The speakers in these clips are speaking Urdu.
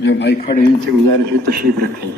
جو بھائی کھڑے ہیں ان سے گزارش ہے تشریف رکھیں.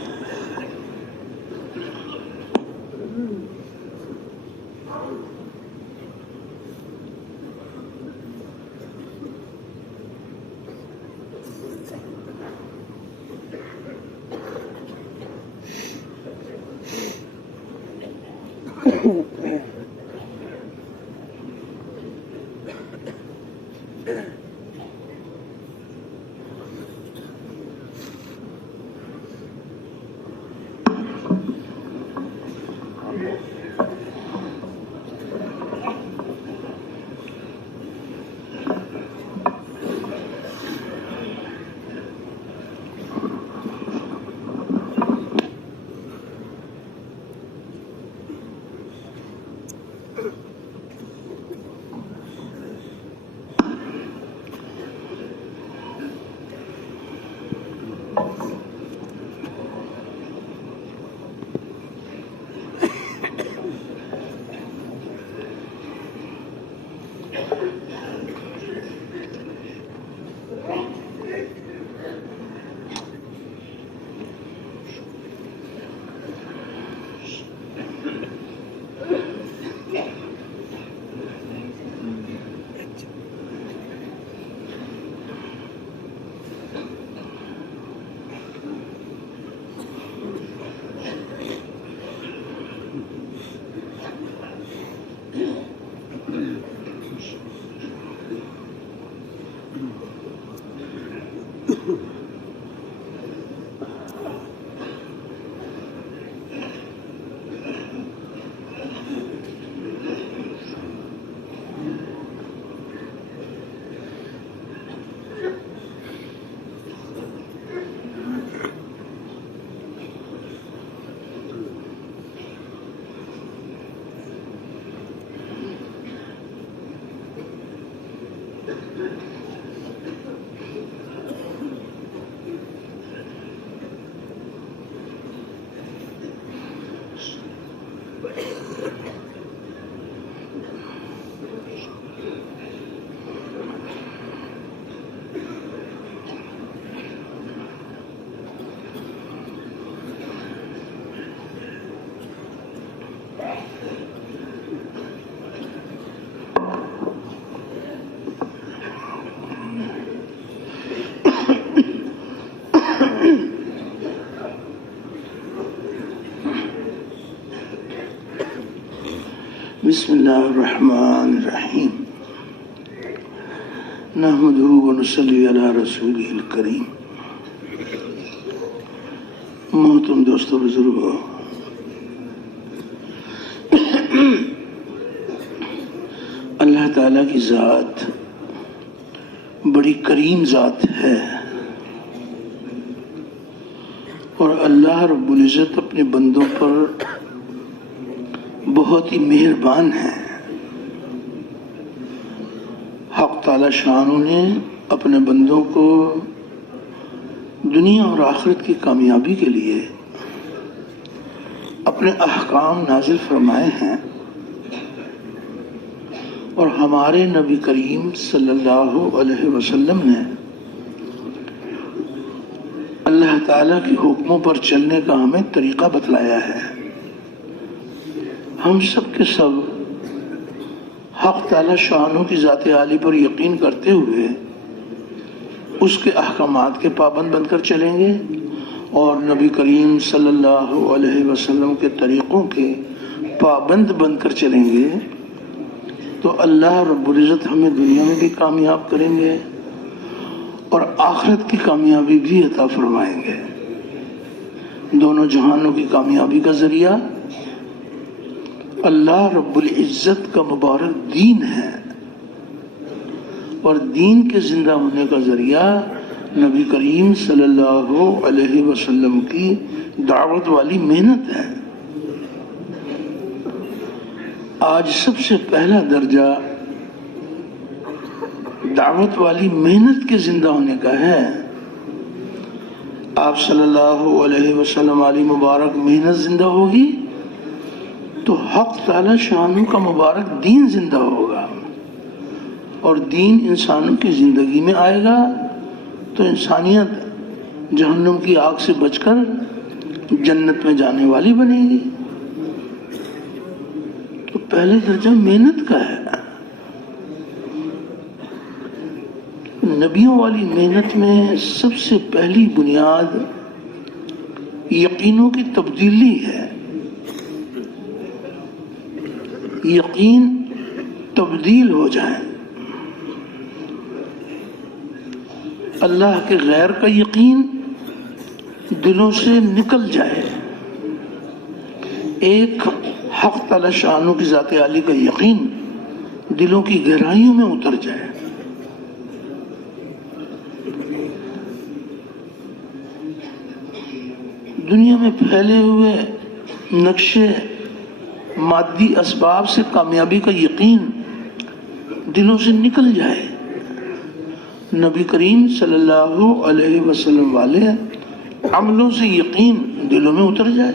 بسم اللہ الرحمن الرحیم نحمده ونصلی علی رسولہ الکریم. محترم دوستو بزرگو، اللہ تعالیٰ کی ذات بڑی کریم ذات ہے، اور اللہ رب العزت اپنے بندوں پر بہت ہی مہربان ہے. حق تعالی شانہ نے اپنے بندوں کو دنیا اور آخرت کی کامیابی کے لیے اپنے احکام نازل فرمائے ہیں، اور ہمارے نبی کریم صلی اللہ علیہ وسلم نے اللہ تعالیٰ کے حکموں پر چلنے کا ہمیں طریقہ بتلایا ہے. ہم سب کے سب حق تعالی شانہ کی ذات عالی پر یقین کرتے ہوئے اس کے احکامات کے پابند بن کر چلیں گے، اور نبی کریم صلی اللہ علیہ وسلم کے طریقوں کے پابند بن کر چلیں گے تو اللہ رب العزت ہمیں دنیا میں بھی کامیاب کریں گے اور آخرت کی کامیابی بھی عطا فرمائیں گے. دونوں جہانوں کی کامیابی کا ذریعہ اللہ رب العزت کا مبارک دین ہے، اور دین کے زندہ ہونے کا ذریعہ نبی کریم صلی اللہ علیہ وسلم کی دعوت والی محنت ہے. آج سب سے پہلا درجہ دعوت والی محنت کے زندہ ہونے کا ہے. آپ صلی اللہ علیہ وسلم علی مبارک محنت زندہ ہوگی تو حق تعالی شانہ کا مبارک دین زندہ ہوگا، اور دین انسانوں کی زندگی میں آئے گا تو انسانیت جہنم کی آگ سے بچ کر جنت میں جانے والی بنے گی۔ تو پہلے درجہ محنت کا ہے۔ نبیوں والی محنت میں سب سے پہلی بنیاد یقینوں کی تبدیلی ہے۔ یقین تبدیل ہو جائے، اللہ کے غیر کا یقین دلوں سے نکل جائے، ایک حق تعالی شانوں کی ذات عالی کا یقین دلوں کی گہرائیوں میں اتر جائے۔ دنیا میں پھیلے ہوئے نقشے مادی اسباب سے کامیابی کا یقین دلوں سے نکل جائے، نبی کریم صلی اللہ علیہ وسلم والے عملوں سے یقین دلوں میں اتر جائے۔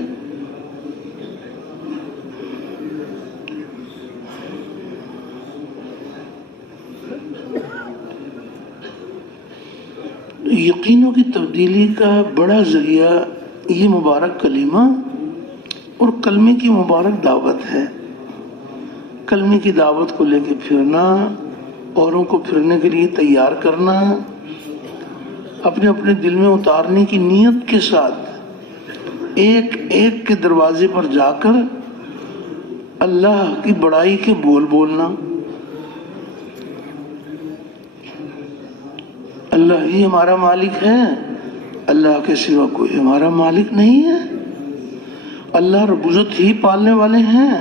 یقینوں کی تبدیلی کا بڑا ذریعہ یہ مبارک کلمہ اور کلمے کی مبارک دعوت ہے۔ کلمے کی دعوت کو لے کے پھرنا، اوروں کو پھرنے کے لیے تیار کرنا، اپنے اپنے دل میں اتارنے کی نیت کے ساتھ ایک ایک کے دروازے پر جا کر اللہ کی بڑائی کے بول بولنا۔ اللہ ہی ہمارا مالک ہے، اللہ کے سوا کوئی ہمارا مالک نہیں ہے۔ اللہ رب العزت ہی پالنے والے ہیں،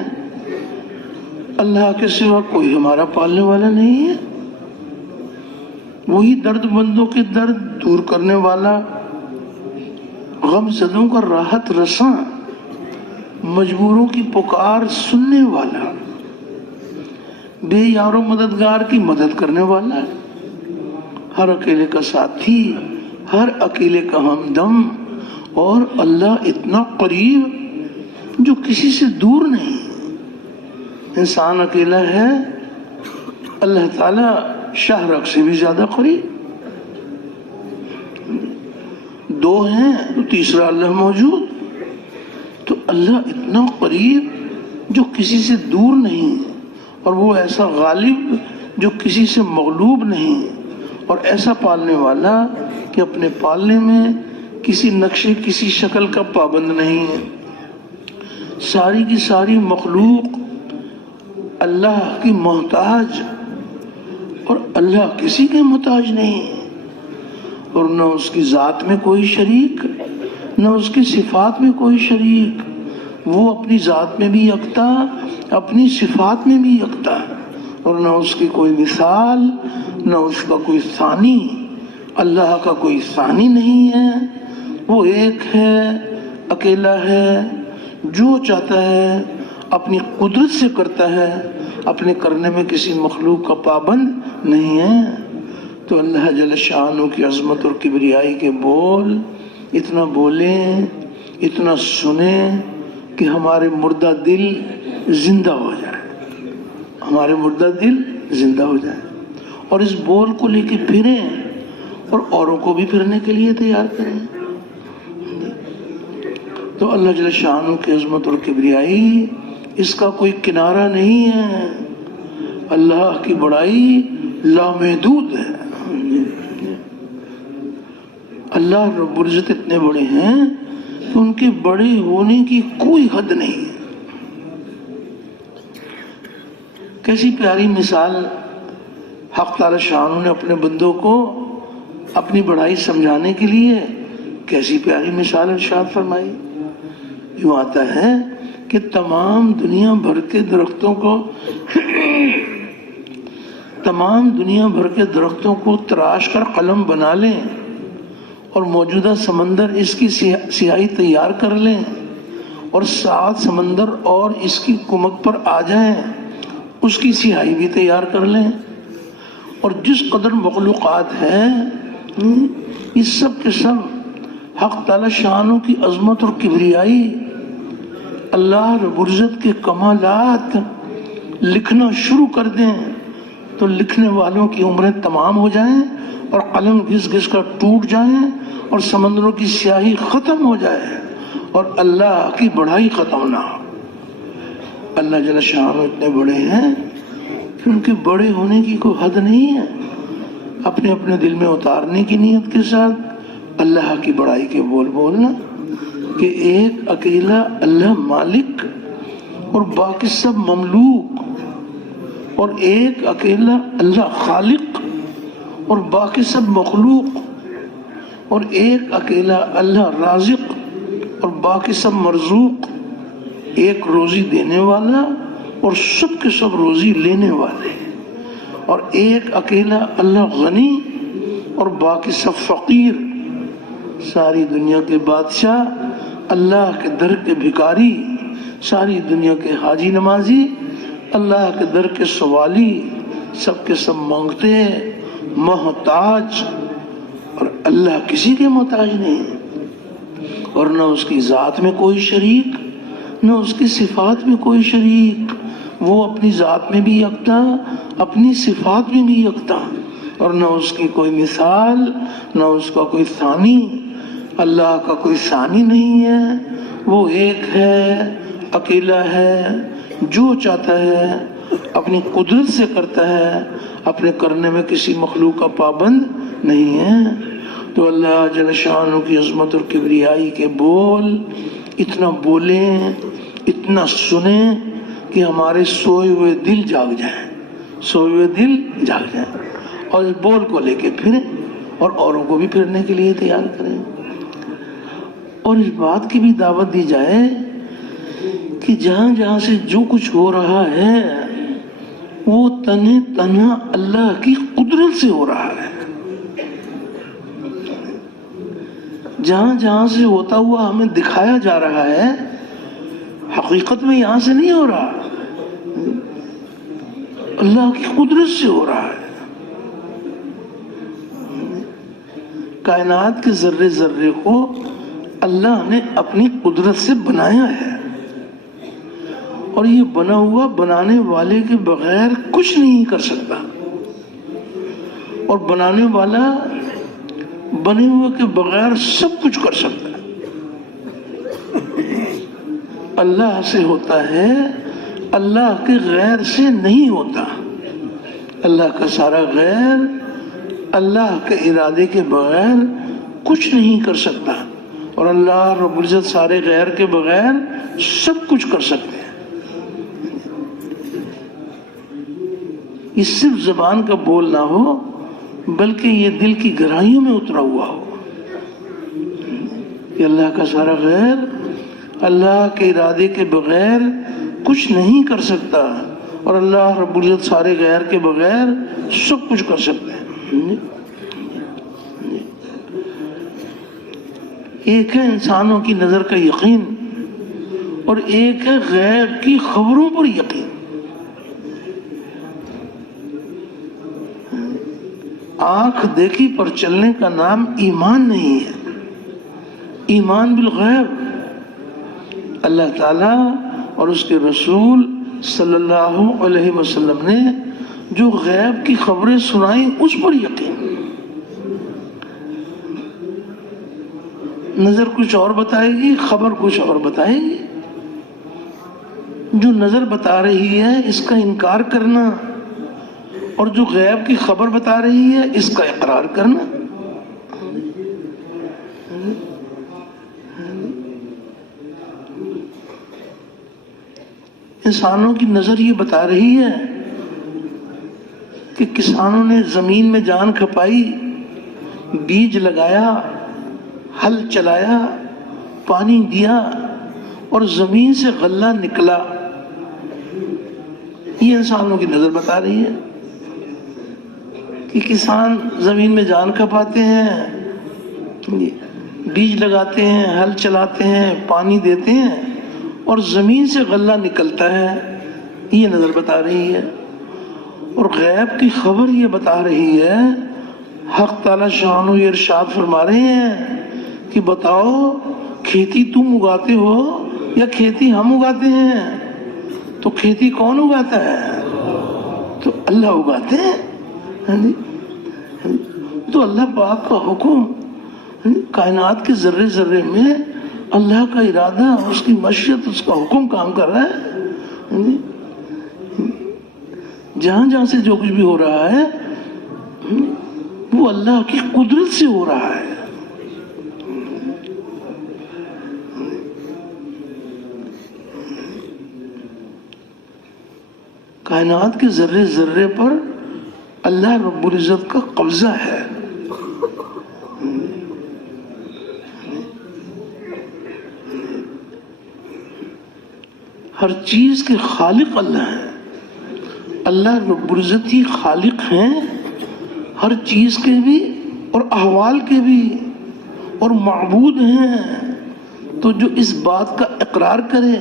اللہ کے سوا کوئی ہمارا پالنے والا نہیں ہے۔ وہی درد مندوں کے درد دور کرنے والا، غم زدوں کا راحت رساں، مجبوروں کی پکار سننے والا، بے یار و مددگار کی مدد کرنے والا، ہر اکیلے کا ساتھی، ہر اکیلے کا ہمدم، اور اللہ اتنا قریب جو کسی سے دور نہیں۔ انسان اکیلا ہے، اللہ تعالیٰ شاہ رگ سے بھی زیادہ قریب۔ دو ہیں تو تیسرا اللہ موجود، تو اللہ اتنا قریب جو کسی سے دور نہیں، اور وہ ایسا غالب جو کسی سے مغلوب نہیں، اور ایسا پالنے والا کہ اپنے پالنے میں کسی نقشے کسی شکل کا پابند نہیں ہے۔ ساری کی ساری مخلوق اللہ کی محتاج، اور اللہ کسی کے محتاج نہیں، اور نہ اس کی ذات میں کوئی شریک، نہ اس کی صفات میں کوئی شریک۔ وہ اپنی ذات میں بھی یکتا، اپنی صفات میں بھی یکتا، اور نہ اس کی کوئی مثال، نہ اس کا کوئی ثانی۔ اللہ کا کوئی ثانی نہیں ہے، وہ ایک ہے، اکیلا ہے، جو چاہتا ہے اپنی قدرت سے کرتا ہے، اپنے کرنے میں کسی مخلوق کا پابند نہیں ہے۔ تو اللہ جل شانہ کی عظمت اور کبریائی کے بول اتنا بولیں، اتنا سنیں کہ ہمارے مردہ دل زندہ ہو جائے، ہمارے مردہ دل زندہ ہو جائے، اور اس بول کو لے کے پھریں اور اوروں کو بھی پھرنے کے لیے تیار کریں۔ تو اللہ جل شانہ کی عظمت اور کبریائی اس کا کوئی کنارہ نہیں ہے، اللہ کی بڑائی لامحدود ہے۔ اللہ رب العزت اتنے بڑے ہیں کہ ان کے بڑے ہونے کی کوئی حد نہیں ہے۔ کیسی پیاری مثال حق تعالی شانہ نے اپنے بندوں کو اپنی بڑائی سمجھانے کے لیے کیسی پیاری مثال ارشاد فرمائی۔ یوں آتا ہے کہ تمام دنیا بھر کے درختوں کو تراش کر قلم بنا لیں، اور موجودہ سمندر اس کی سیاہی تیار کر لیں، اور 7 سمندر اور اس کی کمک پر آ جائیں، اس کی سیاہی بھی تیار کر لیں، اور جس قدر مخلوقات ہیں یہ سب کے سب حق تعالی شانہ کی عظمت اور کبریائی، اللہ رب العزت کے کمالات لکھنا شروع کر دیں تو لکھنے والوں کی عمریں تمام ہو جائیں اور قلم گھس گھس کر ٹوٹ جائیں اور سمندروں کی سیاہی ختم ہو جائے اور اللہ کی بڑائی ختم نہ ہو۔ اللہ جل شانہ اتنے بڑے ہیں کہ ان کے بڑے ہونے کی کوئی حد نہیں ہے۔ اپنے اپنے دل میں اتارنے کی نیت کے ساتھ اللہ کی بڑائی کے بول بولنا کہ ایک اکیلا اللہ مالک اور باقی سب مملوک، اور ایک اکیلا اللہ خالق اور باقی سب مخلوق، اور ایک اکیلا اللہ رازق اور باقی سب مرزوق، ایک روزی دینے والا اور سب کے سب روزی لینے والے، اور ایک اکیلا اللہ غنی اور باقی سب فقیر، ساری دنیا کے بادشاہ، اللہ کے در کے بھکاری، ساری دنیا کے حاجی نمازی، اللہ کے در کے سوالی، سب کے سب مانگتے ہیں، محتاج، اور اللہ کسی کے محتاج نہیں ہے، اور نہ اس کی ذات میں کوئی شریک، نہ اس کی صفات میں کوئی شریک، وہ اپنی ذات میں بھی یکتا، اپنی صفات میں بھی یکتا، اور نہ اس کی کوئی مثال، نہ اس کا کوئی ثانی، اللہ کا کوئی ثانی نہیں ہے، وہ ایک ہے، اکیلا ہے، جو چاہتا ہے اپنی قدرت سے کرتا ہے، اپنے کرنے میں کسی مخلوق کا پابند نہیں ہے۔ تو اللہ جل شانہ کی عظمت اور کبریائی کے بول اتنا بولیں، اتنا سنیں کہ ہمارے سوئے ہوئے دل جاگ جائیں، سوئے ہوئے دل جاگ جائیں، اور اس بول کو لے کے پھریں اور اوروں کو بھی پھرنے کے لیے تیار کریں، اور اس بات کی بھی دعوت دی جائے کہ جہاں جہاں سے جو کچھ ہو رہا ہے وہ تنہا اللہ کی قدرت سے ہو رہا ہے۔ جہاں جہاں سے ہوتا ہوا ہمیں دکھایا جا رہا ہے، حقیقت میں یہاں سے نہیں ہو رہا، اللہ کی قدرت سے ہو رہا ہے۔ کائنات کے ذرے ذرے کو اللہ نے اپنی قدرت سے بنایا ہے، اور یہ بنا ہوا بنانے والے کے بغیر کچھ نہیں کر سکتا، اور بنانے والا بنے ہوئے کے بغیر سب کچھ کر سکتا ہے۔ اللہ سے ہوتا ہے، اللہ کے غیر سے نہیں ہوتا۔ اللہ کا سارا غیر اللہ کے ارادے کے بغیر کچھ نہیں کر سکتا، اور اللہ رب العزت سارے غیر کے بغیر سب کچھ کر سکتے ہیں۔ یہ صرف زبان کا بول نہ ہو، بلکہ یہ دل کی گہرائیوں میں اترا ہوا ہو کہ اللہ کا سارا غیر اللہ کے ارادے کے بغیر کچھ نہیں کر سکتا، اور اللہ رب العزت سارے غیر کے بغیر سب کچھ کر سکتے ہیں۔ ایک ہے انسانوں کی نظر کا یقین، اور ایک ہے غیب کی خبروں پر یقین۔ آنکھ دیکھی پر چلنے کا نام ایمان نہیں ہے، ایمان بالغیب۔ اللہ تعالیٰ اور اس کے رسول صلی اللہ علیہ وسلم نے جو غیب کی خبریں سنائیں اس پر یقین۔ نظر کچھ اور بتائے گی، خبر کچھ اور بتائے گی۔ جو نظر بتا رہی ہے اس کا انکار کرنا، اور جو غیب کی خبر بتا رہی ہے اس کا اقرار کرنا۔ انسانوں کی نظر یہ بتا رہی ہے کہ کسانوں نے زمین میں جان کھپائی، بیج لگایا، ہل چلایا، پانی دیا، اور زمین سے غلہ نکلا۔ یہ انسانوں کی نظر بتا رہی ہے کہ کسان زمین میں جان کھپاتے ہیں، بیج لگاتے ہیں، ہل چلاتے ہیں، پانی دیتے ہیں، اور زمین سے غلہ نکلتا ہے۔ یہ نظر بتا رہی ہے، اور غیب کی خبر یہ بتا رہی ہے۔ حق تعالیٰ شانہ یہ ارشاد فرما رہے ہیں کہ بتاؤ کھیتی تم اگاتے ہو یا کھیتی ہم اگاتے ہیں؟ تو کھیتی کون اگاتا ہے؟ تو اللہ اگاتے ہیں۔ تو اللہ پاک کا حکم کائنات کے ذرے ذرے میں اللہ کا ارادہ، اس کی مشیت، اس کا حکم کام کر رہا ہے. جہاں جہاں سے جو کچھ بھی ہو رہا ہے وہ اللہ کی قدرت سے ہو رہا ہے. کائنات کے ذرے ذرے پر اللہ رب العزت کا قبضہ ہے. ہر چیز کے خالق اللہ ہے. اللہ رب العزت ہی خالق ہیں ہر چیز کے بھی اور احوال کے بھی، اور معبود ہیں. تو جو اس بات کا اقرار کرے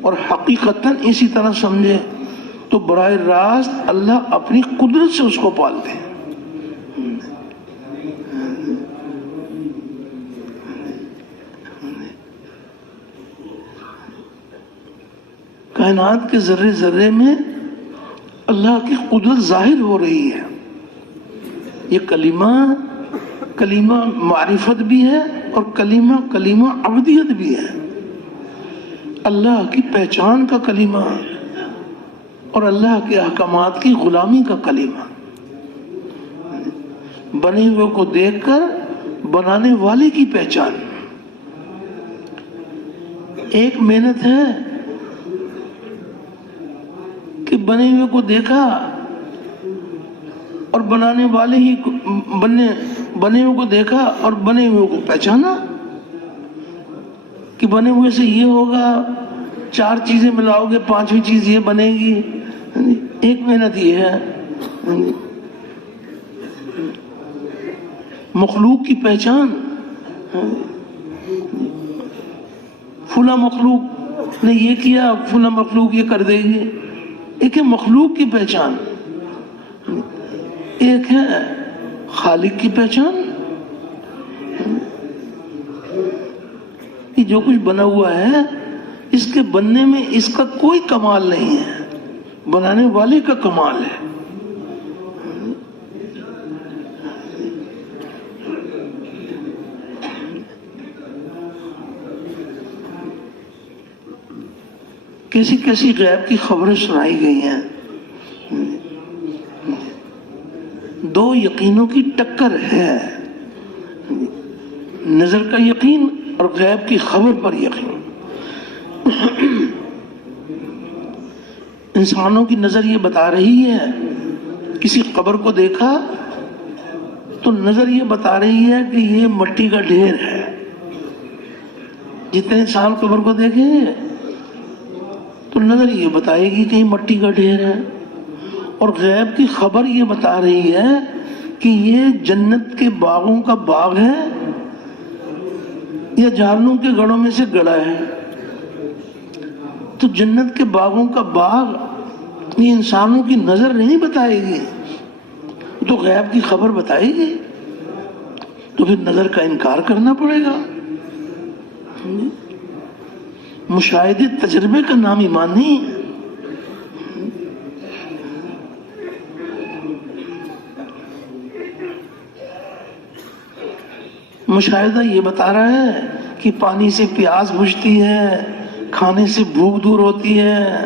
اور حقیقتاً اسی طرح سمجھے تو براہ راست اللہ اپنی قدرت سے اس کو پالتے ہیں. کائنات کے ذرے ذرے میں اللہ کی قدرت ظاہر ہو رہی ہے. یہ کلمہ معرفت بھی ہے اور کلمہ عبدیت بھی ہے. اللہ کی پہچان کا کلمہ اور اللہ کے احکامات کی غلامی کا کلمہ. بنے ہوئے کو دیکھ کر بنانے والے کی پہچان. ایک محنت ہے کہ بنے ہوئے کو دیکھا اور بنانے والے ہی بنے ہوئے کو دیکھا اور بنے ہوئے کو پہچانا کہ بنے ہوئے سے یہ ہوگا، 4 چیزیں ملاؤ گے 5ویں چیز یہ بنے گی. ایک محنت یہ ہے. مخلوق کی پہچان، فلاں مخلوق نے یہ کیا، فلاں مخلوق یہ کر دے گی. ایک ہے مخلوق کی پہچان، ایک ہے خالق کی پہچان. جو کچھ بنا ہوا ہے اس کے بننے میں اس کا کوئی کمال نہیں ہے، بنانے والے کا کمال ہے. کیسی کیسی غیب کی خبریں سنائی گئی ہیں. 2 یقینوں کی ٹکر ہے، نظر کا یقین اور غیب کی خبر پر یقین. انسانوں کی نظر یہ بتا رہی ہے، کسی قبر کو دیکھا تو نظر یہ بتا رہی ہے کہ یہ مٹی کا ڈھیر ہے. جتنے انسان قبر کو دیکھیں گے تو نظر یہ بتائے گی کہ یہ مٹی کا ڈھیر ہے. اور غیب کی خبر یہ بتا رہی ہے کہ یہ جنت کے باغوں کا باغ ہے یا جہنم کے گڑھوں میں سے گڑھا ہے. تو جنت کے باغوں کا باغ یہ انسانوں کی نظر نہیں بتائے گی، تو غیب کی خبر بتائے گی. تو پھر نظر کا انکار کرنا پڑے گا. مشاہدے تجربے کا نام ایمان نہیں ہے. مشاہدہ یہ بتا رہا ہے کہ پانی سے پیاس بجھتی ہے، کھانے سے بھوک دور ہوتی ہے،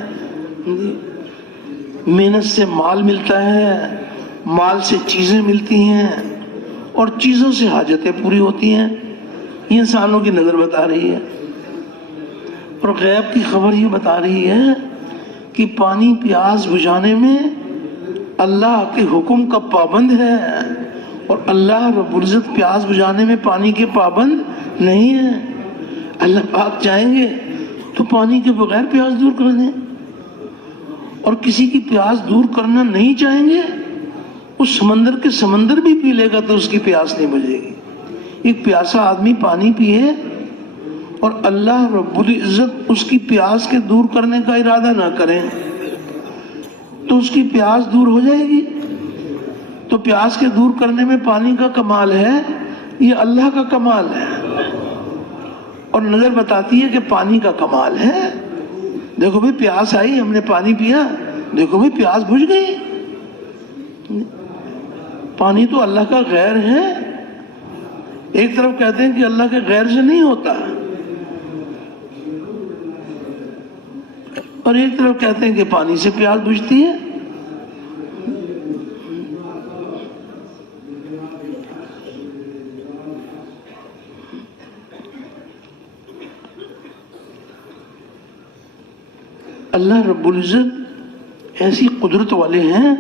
محنت سے مال ملتا ہے، مال سے چیزیں ملتی ہیں اور چیزوں سے حاجتیں پوری ہوتی ہیں. یہ انسانوں کی نظر بتا رہی ہے. اور غیب کی خبر یہ بتا رہی ہے کہ پانی پیاس بجھانے میں اللہ کے حکم کا پابند ہے اور اللہ رب العزت پیاس بجھانے میں پانی کے پابند نہیں ہے. اللہ پاک چاہیں گے تو پانی کے بغیر پیاس دور کر دیں، اور کسی کی پیاس دور کرنا نہیں چاہیں گے اس سمندر کے سمندر بھی پی لے گا تو اس کی پیاس نہیں بجھے گی. ایک پیاسا آدمی پانی پیے اور اللہ رب العزت اس کی پیاس کے دور کرنے کا ارادہ نہ کریں تو اس کی پیاس دور ہو جائے گی. تو پیاس کے دور کرنے میں پانی کا کمال ہے، یہ اللہ کا کمال ہے. اور نظر بتاتی ہے کہ پانی کا کمال ہے. دیکھو بھئی پیاس آئی، ہم نے پانی پیا، دیکھو بھئی پیاس بجھ گئی. پانی تو اللہ کا غیر ہے. ایک طرف کہتے ہیں کہ اللہ کے غیر سے نہیں ہوتا، اور ایک طرف کہتے ہیں کہ پانی سے پیاس بجھتی ہے. اللہ رب العزت ایسی قدرت والے ہیں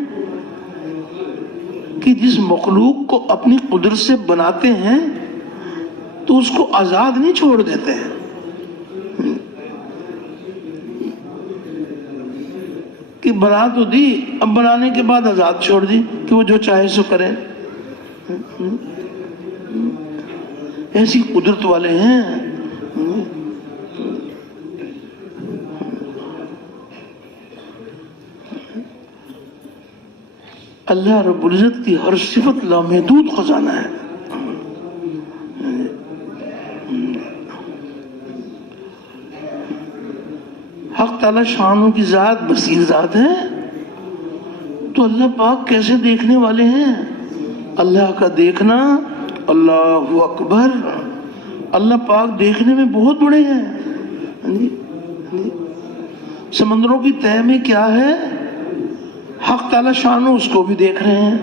کہ جس مخلوق کو اپنی قدرت سے بناتے ہیں تو اس کو آزاد نہیں چھوڑ دیتے ہیں کہ بنا تو دی، اب بنانے کے بعد آزاد چھوڑ دی کہ وہ جو چاہے سو کرے. ایسی قدرت والے ہیں. اللہ رب العزت کی ہر صفت لامحدود خزانہ ہے. حق تعالی شانوں کی ذات بصیر ذات ہے، تو اللہ پاک کیسے دیکھنے والے ہیں؟ اللہ کا دیکھنا، اللہ اکبر، اللہ پاک دیکھنے میں بہت بڑے ہیں. سمندروں کی تہہ میں کیا ہے؟ حق تعالی شانو اس کو بھی دیکھ رہے ہیں.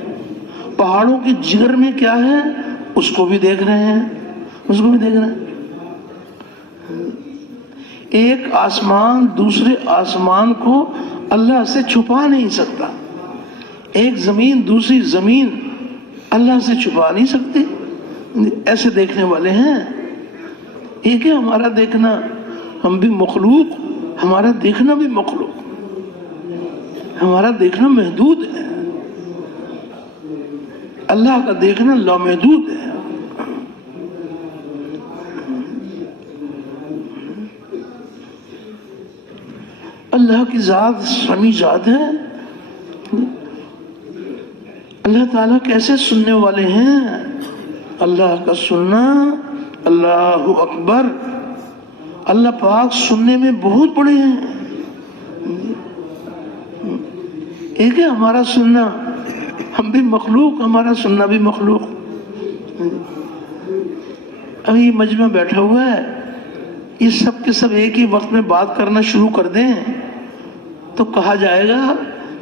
پہاڑوں کے جگر میں کیا ہے؟ اس کو بھی دیکھ رہے ہیں، اس کو بھی دیکھ رہے ہیں. ایک آسمان دوسرے آسمان کو اللہ سے چھپا نہیں سکتا. ایک زمین دوسری زمین اللہ سے چھپا نہیں سکتی. ایسے دیکھنے والے ہیں. ایک ہے ہمارا دیکھنا، ہم بھی مخلوق، ہمارا دیکھنا بھی مخلوق، ہمارا دیکھنا محدود ہے. اللہ کا دیکھنا لامحدود ہے. اللہ کی ذات سمیع ذات ہے. اللہ تعالیٰ کیسے سننے والے ہیں؟ اللہ کا سننا، اللہ اکبر. اللہ پاک سننے میں بہت بڑے ہیں. ایک ہے ہمارا سننا، ہم بھی مخلوق، ہمارا سننا بھی مخلوق. ابھی مجمع بیٹھا ہوا ہے، یہ سب کے سب ایک ہی وقت میں بات کرنا شروع کر دیں تو کہا جائے گا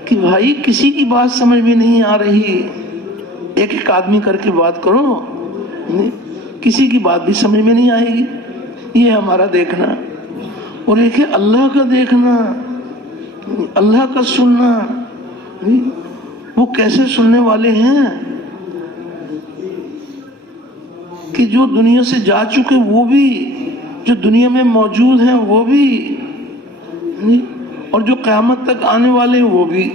کہ بھائی کسی کی بات سمجھ میں نہیں آ رہی، ایک ایک آدمی کر کے بات کرو، کسی کی بات بھی سمجھ میں نہیں آئے گی. یہ ہمارا دیکھنا. اور ایک ہے اللہ کا دیکھنا، اللہ کا سننا. وہ کیسے سننے والے ہیں کہ جو دنیا سے جا چکے وہ بھی، جو دنیا میں موجود ہیں وہ بھی، اور جو قیامت تک آنے والے ہیں وہ بھی،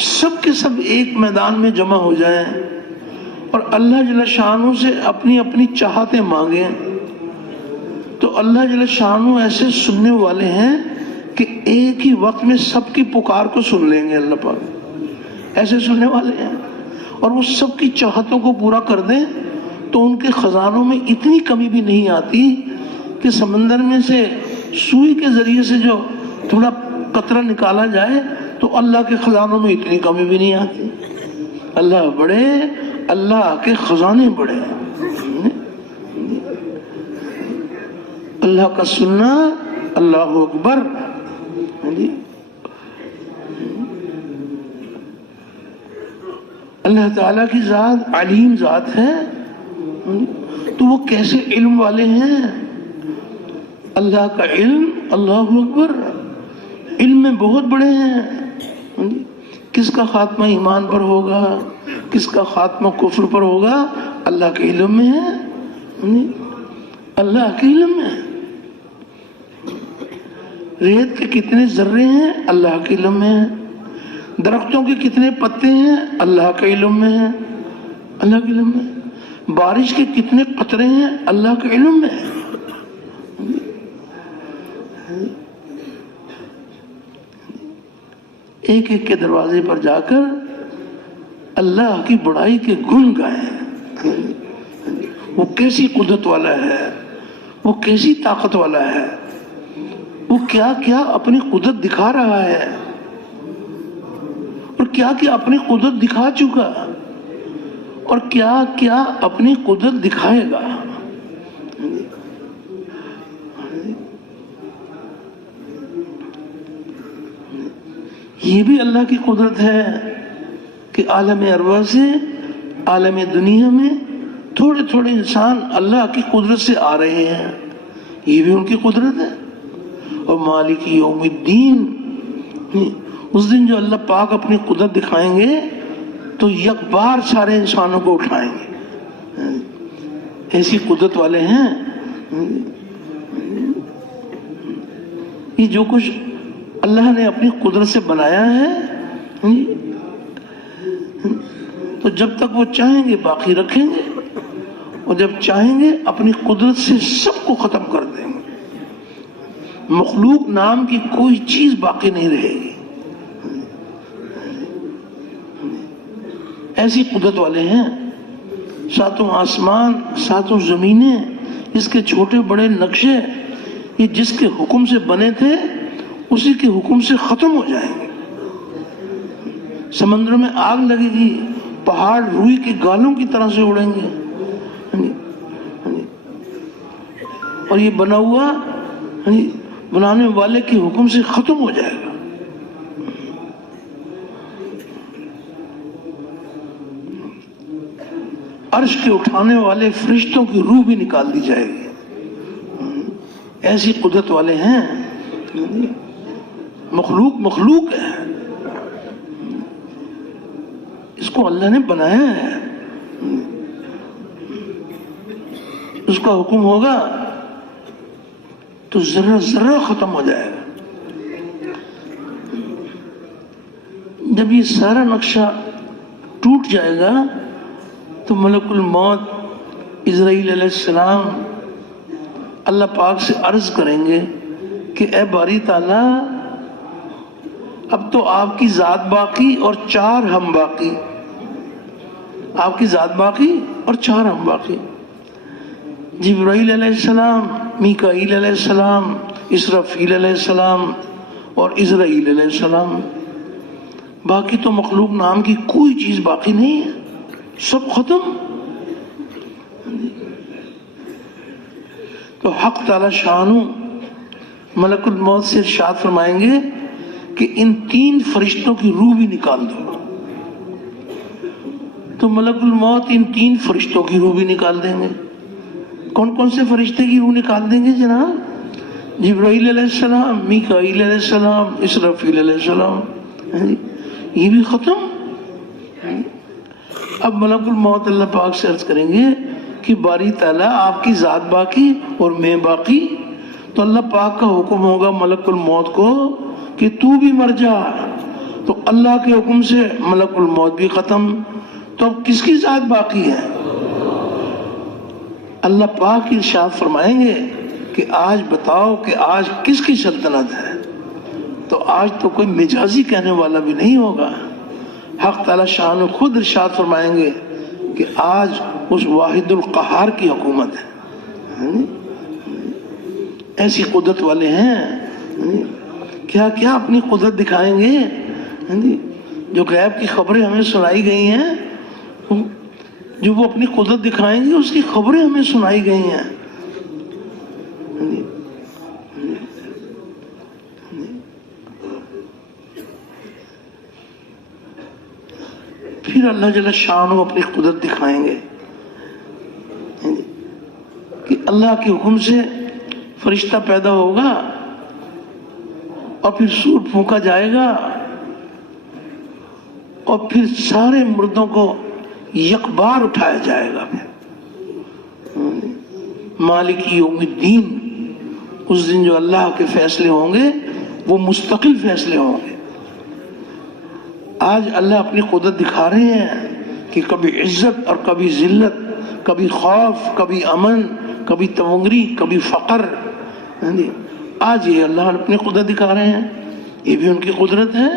سب کے سب ایک میدان میں جمع ہو جائیں اور اللہ جل شانہ سے اپنی اپنی چاہتیں مانگیں. تو اللہ جل شانہ ایسے سننے والے ہیں کہ ایک ہی وقت میں سب کی پکار کو سن لیں گے. اللہ پاک ایسے سننے والے ہیں. اور وہ سب کی چاہتوں کو پورا کر دیں تو ان کے خزانوں میں اتنی کمی بھی نہیں آتی کہ سمندر میں سے سوئی کے ذریعے سے جو تھوڑا قطرہ نکالا جائے تو اللہ کے خزانوں میں اتنی کمی بھی نہیں آتی. اللہ بڑے، اللہ کے خزانے بڑے. اللہ کا سننا، اللہ اکبر. اللہ تعالیٰ کی ذات علیم ذات ہے، تو وہ کیسے علم والے ہیں؟ اللہ کا علم، اللہ اکبر، علم میں بہت بڑے ہیں. کس کا خاتمہ ایمان پر ہوگا، کس کا خاتمہ کفر پر ہوگا، اللہ کے علم میں ہے. اللہ کے علم میں. ریت کے کتنے ذرے ہیں، اللہ کے علم میں ہیں. درختوں کے کتنے پتے ہیں، اللہ کے علم میں ہیں. اللہ کے علم میں. بارش کے کتنے قطرے ہیں، اللہ کے علم میں ہیں. ایک ایک کے دروازے پر جا کر اللہ کی بڑائی کے گن گائیں. وہ کیسی قدرت والا ہے، وہ کیسی طاقت والا ہے، وہ کیا کیا اپنی قدرت دکھا رہا ہے اور کیا کیا اپنی قدرت دکھا چکا. اور کیا کیا اپنی قدرت دکھائے گا. یہ بھی اللہ کی قدرت ہے کہ عالم ارواح سے عالم دنیا میں تھوڑے تھوڑے انسان اللہ کی قدرت سے آ رہے ہیں. یہ بھی ان کی قدرت ہے. اور مالک یوم الدین، اس دن جو اللہ پاک اپنی قدرت دکھائیں گے تو یک بار سارے انسانوں کو اٹھائیں گے. ایسی قدرت والے ہیں. یہ جو کچھ اللہ نے اپنی قدرت سے بنایا ہے تو جب تک وہ چاہیں گے باقی رکھیں گے، اور جب چاہیں گے اپنی قدرت سے سب کو ختم کر دیں گے. مخلوق نام کی کوئی چیز باقی نہیں رہے گی. ایسی قدرت والے ہیں. ساتوں آسمان، ساتوں زمینیں، اس کے چھوٹے بڑے نقشے یہ جس کے حکم سے بنے تھے اسی کے حکم سے ختم ہو جائیں گے. سمندر میں آگ لگے گی، پہاڑ روئی کے گالوں کی طرح سے اڑیں گے. اور یہ بنا ہوا بنانے والے کے حکم سے ختم ہو جائے گا. عرش کے اٹھانے والے فرشتوں کی روح بھی نکال دی جائے گی. ایسی قدرت والے ہیں. مخلوق ہے، اس کو اللہ نے بنایا ہے. اس کا حکم ہوگا تو ذرہ ذرہ ختم ہو جائے گا. جب یہ سارا نقشہ ٹوٹ جائے گا تو ملک الموت اسرائیل علیہ السلام اللہ پاک سے عرض کریں گے کہ اے باری تعالیٰ، اب تو آپ کی ذات باقی اور 4 ہم باقی. آپ کی ذات باقی اور 4 ہم باقی. جبرائیل علیہ السلام، میکائیل علیہ السلام، اسرافیل علیہ السلام اور اسرائیل علیہ السلام. باقی تو مخلوق نام کی کوئی چیز باقی نہیں ہے، سب ختم. تو حق تعالی شانو ملک الموت سے ارشاد فرمائیں گے کہ ان 3 فرشتوں کی روح بھی نکال دو. تو ملک الموت ان 3 فرشتوں کی روح بھی نکال دیں گے. کون کون سے فرشتے کی روح نکال دیں گے جناب؟ جبرائیل علیہ السلام، میکائیل علیہ السلام، اسرافیل علیہ السلام. یہ بھی ختم. اب ملک الموت اللہ پاک سے عرض کریں گے کہ باری تعالیٰ آپ کی ذات باقی اور میں باقی. تو اللہ پاک کا حکم ہوگا ملک الموت کو کہ تو بھی مر جا. تو اللہ کے حکم سے ملک الموت بھی ختم. تو اب کس کی ذات باقی ہے؟ اللہ پاک ارشاد فرمائیں گے کہ آج بتاؤ کہ آج کس کی سلطنت ہے. تو آج تو کوئی مجازی کہنے والا بھی نہیں ہوگا. حق تعالی شان خود ارشاد فرمائیں گے کہ آج اس واحد القہار کی حکومت ہے. ایسی قدرت والے ہیں. کیا کیا اپنی قدرت دکھائیں گے. جو غیب کی خبریں ہمیں سنائی گئی ہیں، جو وہ اپنی قدرت دکھائیں گے اس کی خبریں ہمیں سنائی گئی ہیں. پھر اللہ جل شانہ اپنی قدرت دکھائیں گے کہ اللہ کے حکم سے فرشتہ پیدا ہوگا اور پھر سور پھونکا جائے گا اور پھر سارے مردوں کو یک بار اٹھایا جائے گا. مالک یوم الدین، اس دن جو اللہ کے فیصلے ہوں گے وہ مستقل فیصلے ہوں گے. آج اللہ اپنی قدرت دکھا رہے ہیں کہ کبھی عزت اور کبھی ذلت، کبھی خوف، کبھی امن، کبھی تمغری، کبھی فقر. آج یہ اللہ اپنی قدرت دکھا رہے ہیں. یہ بھی ان کی قدرت ہے.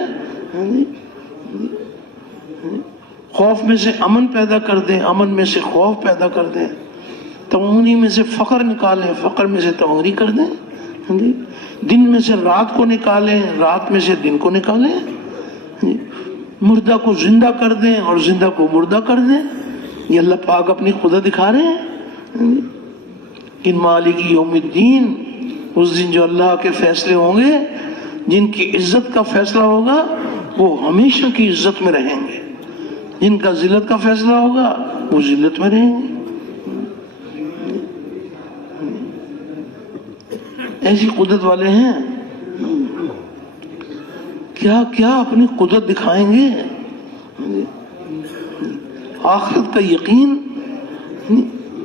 خوف میں سے امن پیدا کر دیں، امن میں سے خوف پیدا کر دیں. تمغری میں سے فقر نکالیں، فقر میں سے تمغری کر دیں. دن میں سے رات کو نکالیں، رات میں سے دن کو نکالیں. مردہ کو زندہ کر دیں اور زندہ کو مردہ کر دیں. یہ اللہ پاک اپنی قدرت دکھا رہے ہیں کہ مالک یوم الدین، اس دن جو اللہ کے فیصلے ہوں گے، جن کی عزت کا فیصلہ ہوگا وہ ہمیشہ کی عزت میں رہیں گے، جن کا ذلت کا فیصلہ ہوگا وہ ذلت میں رہیں گے۔ ایسی قدرت والے ہیں، کیا کیا اپنی قدرت دکھائیں گے۔ آخرت کا یقین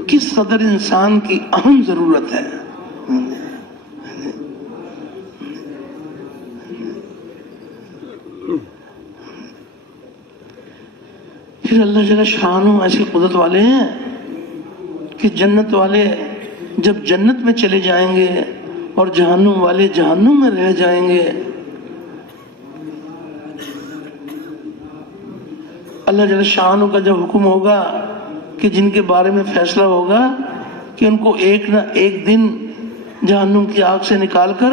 کس قدر انسان کی اہم ضرورت ہے۔ پھر اللہ جل شانہ ایسی قدرت والے ہیں کہ جنت والے جب جنت میں چلے جائیں گے اور جہنم والے جہنم میں رہ جائیں گے، اللہ جل شانہ کا جب حکم ہوگا کہ جن کے بارے میں فیصلہ ہوگا کہ ان کو ایک نہ ایک دن جہنم کی آگ سے نکال کر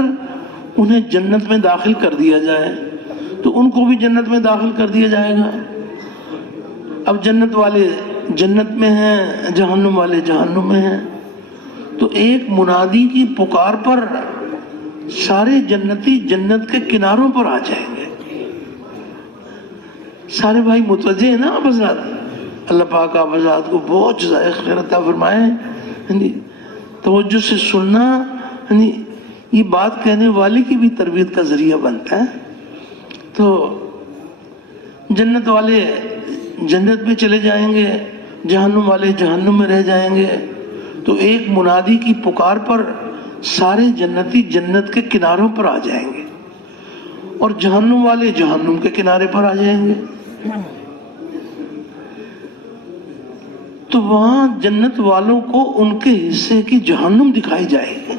انہیں جنت میں داخل کر دیا جائے، تو ان کو بھی جنت میں داخل کر دیا جائے گا۔ اب جنت والے جنت میں ہیں، جہنم والے جہنم میں ہیں، تو ایک منادی کی پکار پر سارے جنتی جنت کے کناروں پر آ جائیں گے۔ سارے بھائی متوجہ ہیں نا آپ حضرات؟ اللہ پاک آپ حضرات کو بہت جزائے خیر عطا فرمائے۔ توجہ سے سننا یہ بات کہنے والے کی بھی تربیت کا ذریعہ بنتا ہے۔ تو جنت والے جنت میں چلے جائیں گے، جہنم والے جہنم میں رہ جائیں گے، تو ایک منادی کی پکار پر سارے جنتی جنت کے کناروں پر آ جائیں گے اور جہنم والے جہنم کے کنارے پر آ جائیں گے۔ تو وہاں جنت والوں کو ان کے حصے کی جہنم دکھائی جائے گی۔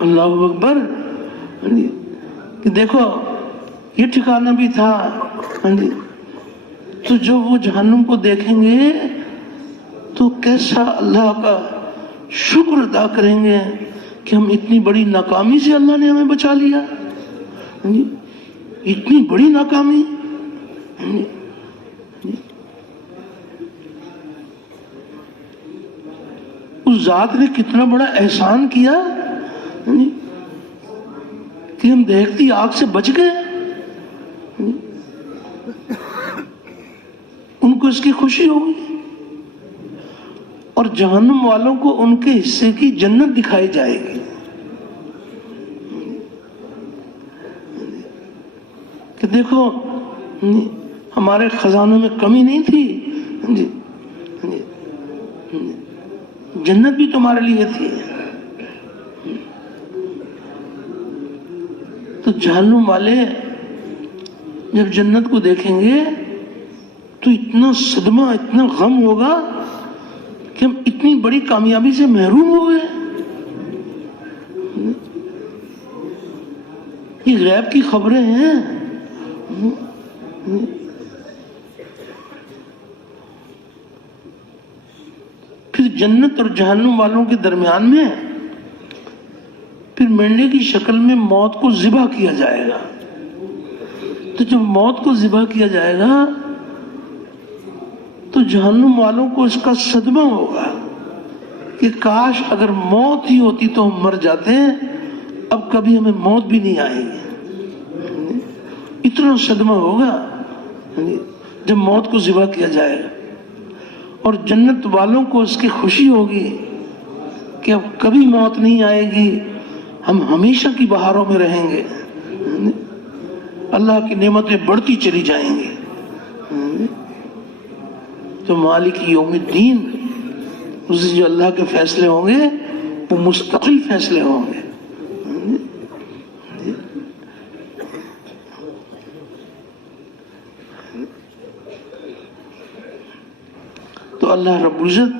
اللہ اکبر، کہ دیکھو یہ ٹھکانہ بھی تھا۔ تو جو وہ جہنم کو دیکھیں گے تو کیسا اللہ کا شکر ادا کریں گے کہ ہم اتنی بڑی ناکامی سے اللہ نے ہمیں بچا لیا، اتنی بڑی ناکامی۔ اس ذات نے کتنا بڑا احسان کیا کہ ہم دیکھتی آگ سے بچ گئے۔ ان کو اس کی خوشی ہوگی، اور جہنم والوں کو ان کے حصے کی جنت دکھائی جائے گی کہ دیکھو ہمارے خزانوں میں کمی نہیں تھی، جنت بھی تمہارے لیے تھی۔ تو جہنم والے جب جنت کو دیکھیں گے تو اتنا صدمہ، اتنا غم ہوگا کہ ہم اتنی بڑی کامیابی سے محروم ہو گئے۔ یہ غیب کی خبریں ہیں۔ پھر جنت اور جہنم والوں کے درمیان میں پھر مینڈے کی شکل میں موت کو ذبح کیا جائے گا۔ تو جب موت کو ذبح کیا جائے گا تو جہنم والوں کو اس کا صدمہ ہوگا کہ کاش اگر موت ہی ہوتی تو ہم مر جاتے ہیں، اب کبھی ہمیں موت بھی نہیں آئے گی۔ اتنا صدمہ ہوگا جب موت کو ذبح کیا جائے گا، اور جنت والوں کو اس کی خوشی ہوگی کہ اب کبھی موت نہیں آئے گی، ہم ہمیشہ کی بہاروں میں رہیں گے، اللہ کی نعمتیں بڑھتی چلی جائیں گی۔ تو مالک یوم الدین، اس دن جو اللہ کے فیصلے ہوں گے وہ مستقل فیصلے ہوں گے۔ تو اللہ رب العزت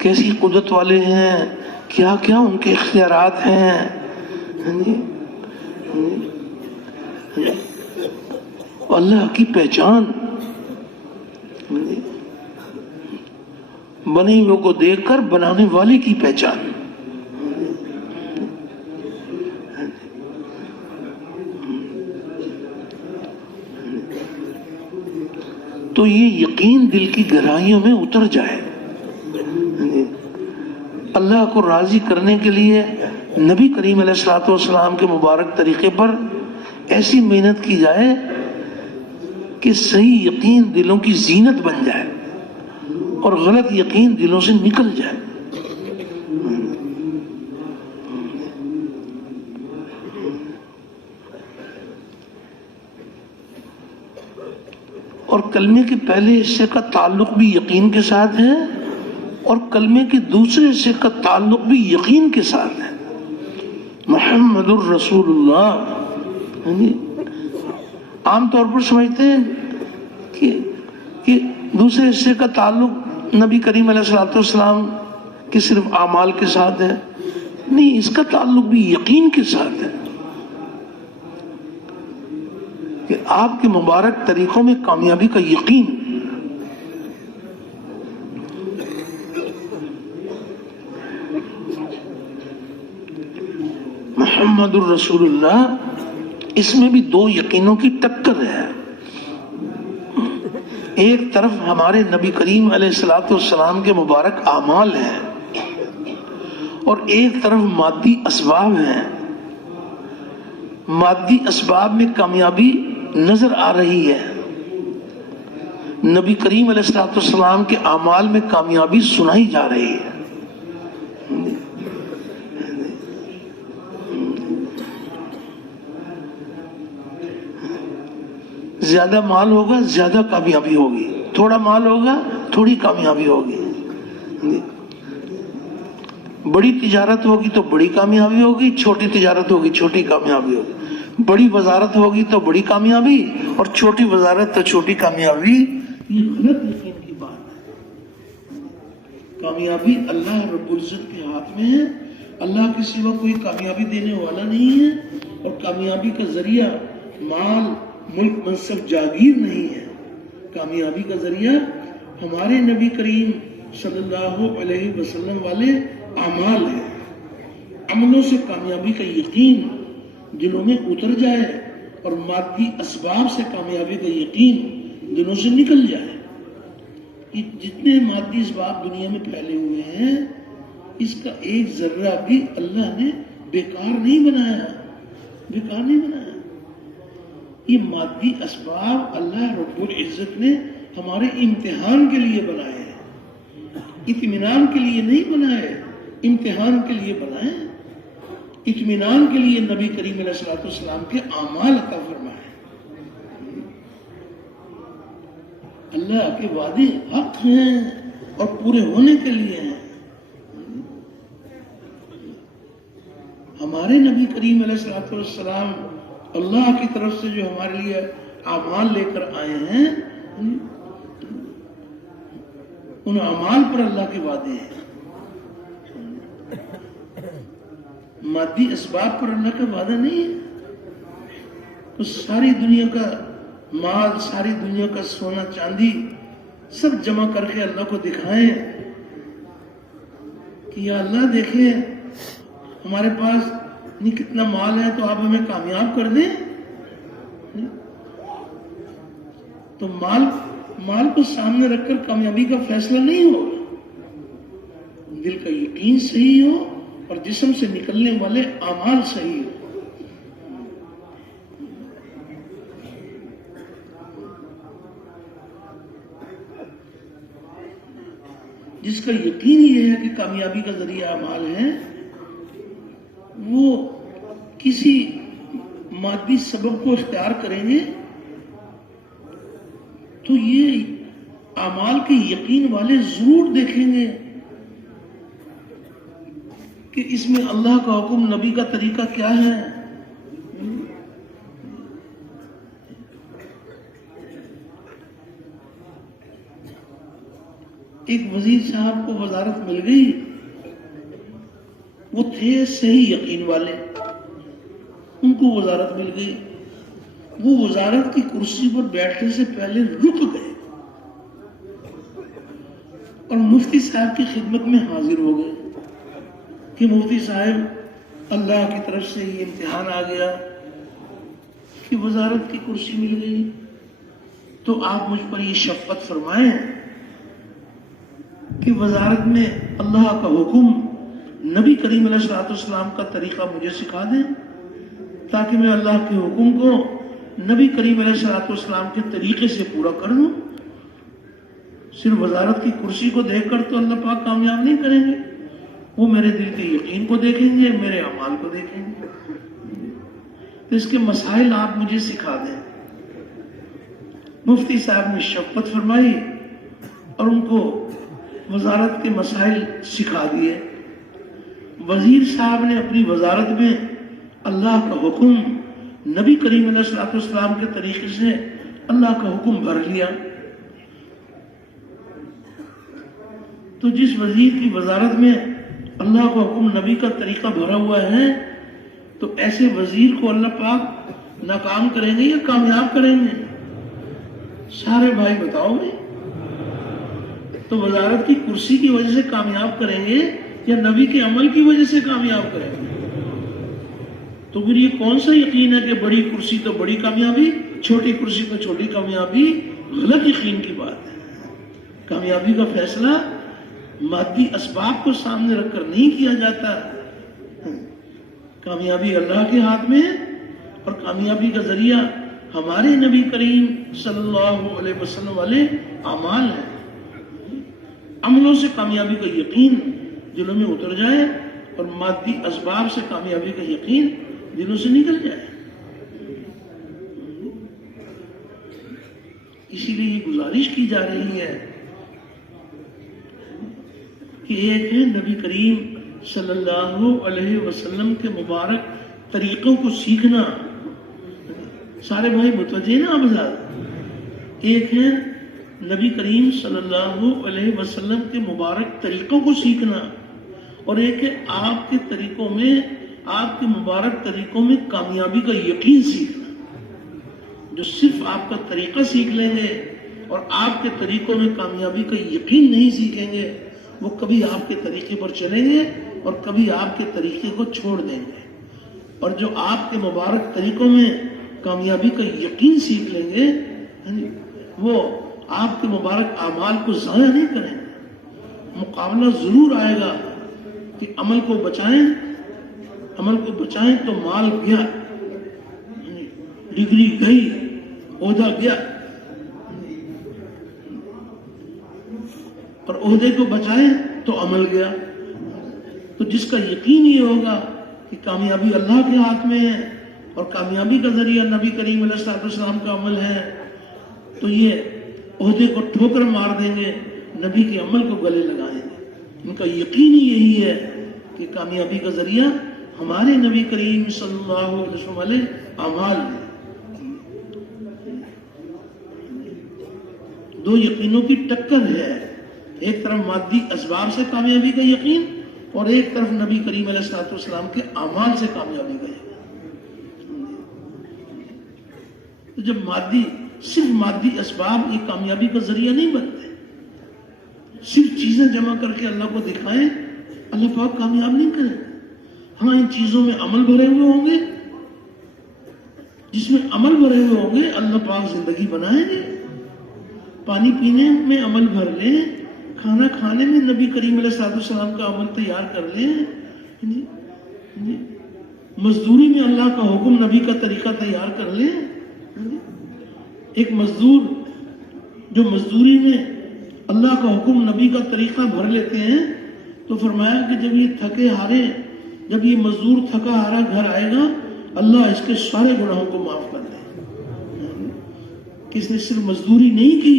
کیسی قدرت والے ہیں، کیا کیا ان کے اختیارات ہیں۔ اللہ کی پہچان، بنے ہوئے کو دیکھ کر بنانے والے کی پہچان۔ تو یہ یقین دل کی گہرائیوں میں اتر جائے. اللہ کو راضی کرنے کے لیے نبی کریم علیہ الصلوۃ والسلام کے مبارک طریقے پر ایسی محنت کی جائے کہ صحیح یقین دلوں کی زینت بن جائے اور غلط یقین دلوں سے نکل جائے. اور کلمے کے پہلے حصے کا تعلق بھی یقین کے ساتھ ہے اور کلمے کے دوسرے حصے کا تعلق بھی یقین کے ساتھ ہے. محمد الرسول اللہ عام طور پر سمجھتے ہیں کہ دوسرے حصے کا تعلق نبی کریم علیہ الصلوۃ والسلام کے صرف اعمال کے ساتھ ہے. نہیں، اس کا تعلق بھی یقین کے ساتھ ہے کہ آپ کے مبارک طریقوں میں کامیابی کا یقین. محمد الرسول اللہ، اس میں بھی دو یقینوں کی ٹکر ہے. ایک طرف ہمارے نبی کریم علیہ الصلوۃ والسلام کے مبارک اعمال ہیں اور ایک طرف مادی اسباب ہیں. مادی اسباب میں کامیابی نظر آ رہی ہے، نبی کریم علیہ الصلوۃ والسلام کے اعمال میں کامیابی سنائی جا رہی ہے. زیادہ مال ہوگا زیادہ کامیابی ہوگی، تھوڑا مال ہوگا تھوڑی کامیابی ہوگی. بڑی تجارت ہوگی تو بڑی کامیابی ہوگی، چھوٹی تجارت ہوگی چھوٹی کامیابی ہوگی. بڑی وزارت ہوگی تو بڑی کامیابی اور چھوٹی وزارت تو چھوٹی کامیابی. یہ غلط یقین کی بات ہے. کامیابی اللہ رب العزت کے ہاتھ میں ہے. اللہ کے سوا کوئی کامیابی دینے والا نہیں ہے اور کامیابی کا ذریعہ مال، ملک، منصب، جاگیر نہیں ہے. کامیابی کا ذریعہ ہمارے نبی کریم صلی اللہ علیہ وسلم والے اعمال ہیں. عملوں سے کامیابی کا یقین دلوں میں اتر جائے اور مادی اسباب سے کامیابی کا یقین دلوں سے نکل جائے. کہ جتنے مادی اسباب دنیا میں پھیلے ہوئے ہیں اس کا ایک ذرہ بھی اللہ نے بیکار نہیں بنایا، بیکار نہیں بنایا. یہ مادی اسباب اللہ رب العزت نے ہمارے امتحان کے لیے بنائے ہیں، اطمینان کے لیے نہیں بنائے، امتحان کے لیے بنائے. اطمینان کے لیے نبی کریم علیہ الصلوۃ والسلام کے اعمال عطا فرمائے. اللہ کے وعدے حق ہیں اور پورے ہونے کے لیے ہیں. ہمارے نبی کریم علیہ الصلوۃ والسلام اللہ کی طرف سے جو ہمارے لیے اعمال لے کر آئے ہیں ان اعمال پر اللہ کے وعدے ہیں. مادی اسباب پر اللہ کا وعدہ نہیں ہے. تو ساری دنیا کا مال، ساری دنیا کا سونا چاندی سب جمع کر کے اللہ کو دکھائیں کہ یا اللہ دیکھیں ہمارے پاس نہیں کتنا مال ہے تو آپ ہمیں کامیاب کر دیں. تو مال کو سامنے رکھ کر کامیابی کا فیصلہ نہیں ہوگا. دل کا یقین صحیح ہو اور جسم سے نکلنے والے اعمال صحیح ہو. جس کا یقین یہ ہے کہ کامیابی کا ذریعہ اعمال ہے وہ کسی مادی سبب کو اختیار کریں گے تو یہ اعمال کے یقین والے ضرور دیکھیں گے کہ اس میں اللہ کا حکم، نبی کا طریقہ کیا ہے. ایک وزیر صاحب کو وزارت مل گئی، وہ تھے صحیح یقین والے، ان کو وزارت مل گئی. وہ وزارت کی کرسی پر بیٹھنے سے پہلے رک گئے اور مفتی صاحب کی خدمت میں حاضر ہو گئے کہ مفتی صاحب اللہ کی طرف سے یہ امتحان آ گیا کہ وزارت کی کرسی مل گئی. تو آپ مجھ پر یہ شفقت فرمائیں کہ وزارت میں اللہ کا حکم نبی کریم علیہ الصلوۃ والسلام کا طریقہ مجھے سکھا دیں تاکہ میں اللہ کے حکم کو نبی کریم علیہ الصلوۃ والسلام کے طریقے سے پورا کر دوں۔ صرف وزارت کی کرسی کو دیکھ کر تو اللہ پاک کامیاب نہیں کریں گے، وہ میرے دل کے یقین کو دیکھیں گے، میرے اعمال کو دیکھیں گے۔ تو اس کے مسائل آپ مجھے سکھا دیں۔ مفتی صاحب نے شفقت فرمائی اور ان کو وزارت کے مسائل سکھا دیے۔ وزیر صاحب نے اپنی وزارت میں اللہ کا حکم نبی کریم علیہ الصلوۃ والسلام کے طریقے سے اللہ کا حکم بھر لیا۔ تو جس وزیر کی وزارت میں اللہ کا حکم نبی کا طریقہ بھرا ہوا ہے تو ایسے وزیر کو اللہ پاک ناکام کریں گے یا کامیاب کریں گے؟ سارے بھائی بتاؤ گے؟ تو وزارت کی کرسی کی وجہ سے کامیاب کریں گے یا نبی کے عمل کی وجہ سے کامیاب کریں گے؟ تو پھر یہ کون سا یقین ہے کہ بڑی کرسی تو بڑی کامیابی، چھوٹی کرسی تو چھوٹی کامیابی؟ غلط یقین کی بات ہے۔ کامیابی کا فیصلہ مادی اسباب کو سامنے رکھ کر نہیں کیا جاتا۔ کامیابی اللہ کے ہاتھ میں ہے اور کامیابی کا ذریعہ ہمارے نبی کریم صلی اللہ علیہ وسلم والے اعمال ہیں۔ عملوں سے کامیابی کا یقین دلوں میں اتر جائے اور مادی اسباب سے کامیابی کا یقین دلوں سے نکل جائے۔ اسی لیے یہ گزارش کی جا رہی ہے کہ ایک ہے نبی کریم صلی اللہ علیہ وسلم کے مبارک طریقوں کو سیکھنا۔ سارے بھائی متوجہ نا آزاد؟ ایک ہے نبی کریم صلی اللہ علیہ وسلم کے مبارک طریقوں کو سیکھنا اور ایک ہے آپ کے طریقوں میں، آپ کے مبارک طریقوں میں کامیابی کا یقین سیکھنا۔ جو صرف آپ کا طریقہ سیکھ لیں گے اور آپ کے طریقوں میں کامیابی کا یقین نہیں سیکھیں گے، وہ کبھی آپ کے طریقے پر چلیں گے اور کبھی آپ کے طریقے کو چھوڑ دیں گے۔ اور جو آپ کے مبارک طریقوں میں کامیابی کا یقین سیکھ لیں گے وہ آپ کے مبارک اعمال کو ضائع نہیں کریں گے۔ مقابلہ ضرور آئے گا کہ عمل کو بچائیں تو مال گیا، ڈگری گئی، عہدہ گیا، اور عہدے کو بچائیں تو عمل گیا۔ تو جس کا یقین یہ ہوگا کہ کامیابی اللہ کے ہاتھ میں ہے اور کامیابی کا ذریعہ نبی کریم علیہ الصلوۃ والسلام کا عمل ہے، تو یہ عہدے کو ٹھوکر مار دیں گے، نبی کے عمل کو گلے لگائیں گے۔ ان کا یقین ہی یہی ہے کہ کامیابی کا ذریعہ ہمارے نبی کریم صلی اللہ علیہ وسلم والے اعمال ہیں۔ دو یقینوں کی ٹکر ہے، ایک طرف مادی اسباب سے کامیابی کا یقین اور ایک طرف نبی کریم علیہ الصلوۃ والسلام کے اعمال سے کامیابی کا یقین۔ تو جب صرف مادی اسباب یہ کامیابی کا ذریعہ نہیں بنتے، صرف چیزیں جمع کر کے اللہ کو دکھائیں، اللہ پاک کامیاب نہیں کرے۔ ہاں ان چیزوں میں عمل بھرے ہوئے ہوں گے، جس میں عمل بھرے ہوئے ہوں گے اللہ پاک زندگی بنائیں گے۔ پانی پینے میں عمل بھر لیں، کھانا کھانے میں نبی کریم علیہ الصلوۃ والسلام کا عمل تیار کر لیں، مزدوری میں اللہ کا حکم نبی کا طریقہ تیار کر لیں۔ ایک مزدور جو مزدوری میں اللہ کا حکم نبی کا طریقہ بھر لیتے ہیں تو فرمایا کہ جب یہ مزدور تھکا ہارا گھر آئے گا اللہ اس کے سارے گناہوں کو معاف کر دے۔ کس نے صرف مزدوری نہیں کی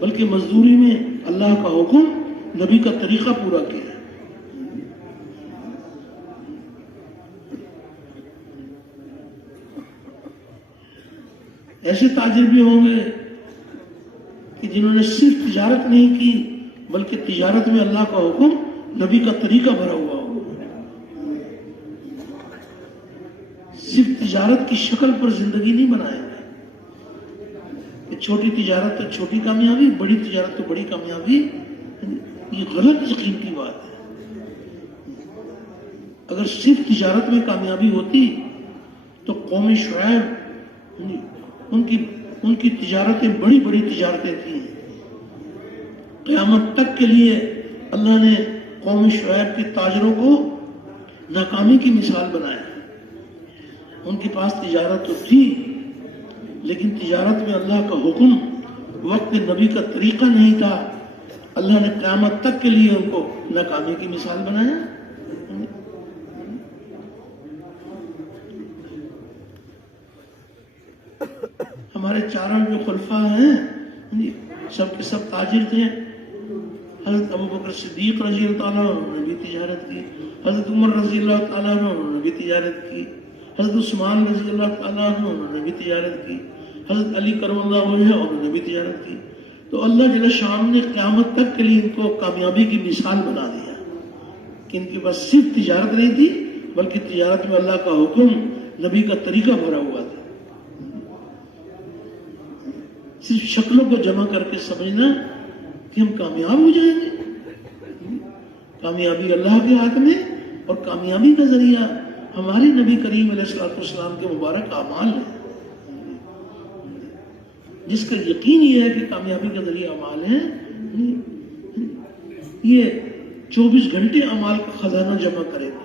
بلکہ مزدوری میں اللہ کا حکم نبی کا طریقہ پورا کیا۔ ایسے تاجر بھی ہوں گے کہ جنہوں نے صرف تجارت نہیں کی بلکہ تجارت میں اللہ کا حکم نبی کا طریقہ بھرا ہوا ہوگا۔ صرف تجارت کی شکل پر زندگی نہیں بنائیں گے، چھوٹی تجارت تو چھوٹی کامیابی، بڑی تجارت تو بڑی کامیابی، یہ غلط یقین کی بات ہے۔ اگر صرف تجارت میں کامیابی ہوتی تو قوم شعیب ان کی ان کی تجارتیں بڑی بڑی تجارتیں تھیں. قیامت تک کے لیے اللہ نے قوم شعیب کے تاجروں کو ناکامی کی مثال بنایا. ان کے پاس تجارت تو تھی لیکن تجارت میں اللہ کا حکم وقت نبی کا طریقہ نہیں تھا. اللہ نے قیامت تک کے لیے ان کو ناکامی کی مثال بنایا. ہمارے چاروں جو خلفاء ہیں سب کے سب تاجر تھے. حضرت ابوبکر صدیق رضی اللہ تعالیٰ انہوں نے بھی تجارت کی. حضرت عمر رضی اللہ تعالیٰ انہوں نے بھی تجارت کی. حضرت عثمان رضی اللہ تعالیٰ انہوں نے بھی تجارت کی. حضرت علی کرم اللہ وجہ انہوں نے بھی تجارت کی. تو اللہ جل شان نے قیامت تک کے لیے ان کو کامیابی کی مثال بنا دیا کہ ان کے پاس صرف تجارت نہیں تھی بلکہ تجارت میں اللہ کا حکم نبی کا طریقہ بھرا ہوا تھا. صرف شکلوں کو جمع کر کے سمجھنا کہ ہم کامیاب ہو جائیں گے. کامیابی اللہ کے ہاتھ میں اور کامیابی کا ذریعہ ہمارے نبی کریم علیہ الصلوۃ والسلام کے مبارک اعمال ہیں. جس کا یقین یہ ہے کہ کامیابی کا ذریعہ اعمال ہیں یہ 24 گھنٹے اعمال کا خزانہ جمع کرے گا.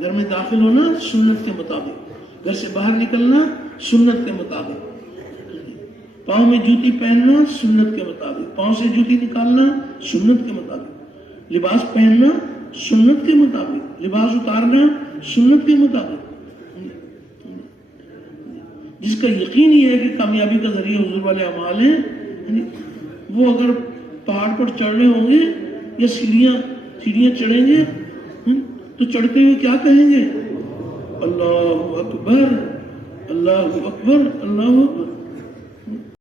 گھر میں داخل ہونا سنت کے مطابق, گھر سے باہر نکلنا سنت کے مطابق, پاؤں میں جوتی پہننا سنت کے مطابق, پاؤں سے جوتی نکالنا سنت کے مطابق, لباس پہننا سنت کے مطابق, لباس اتارنا سنت کے مطابق. جس کا یقین یہ ہے کہ کامیابی کا ذریعہ حضور والے اعمال ہیں وہ اگر پہاڑ پر چڑھنے ہوں گے یا سیڑھیاں چڑھیں گے تو چڑھتے ہوئے کیا کہیں گے؟ اللہ اکبر اللہ اکبر اللہ اکبر.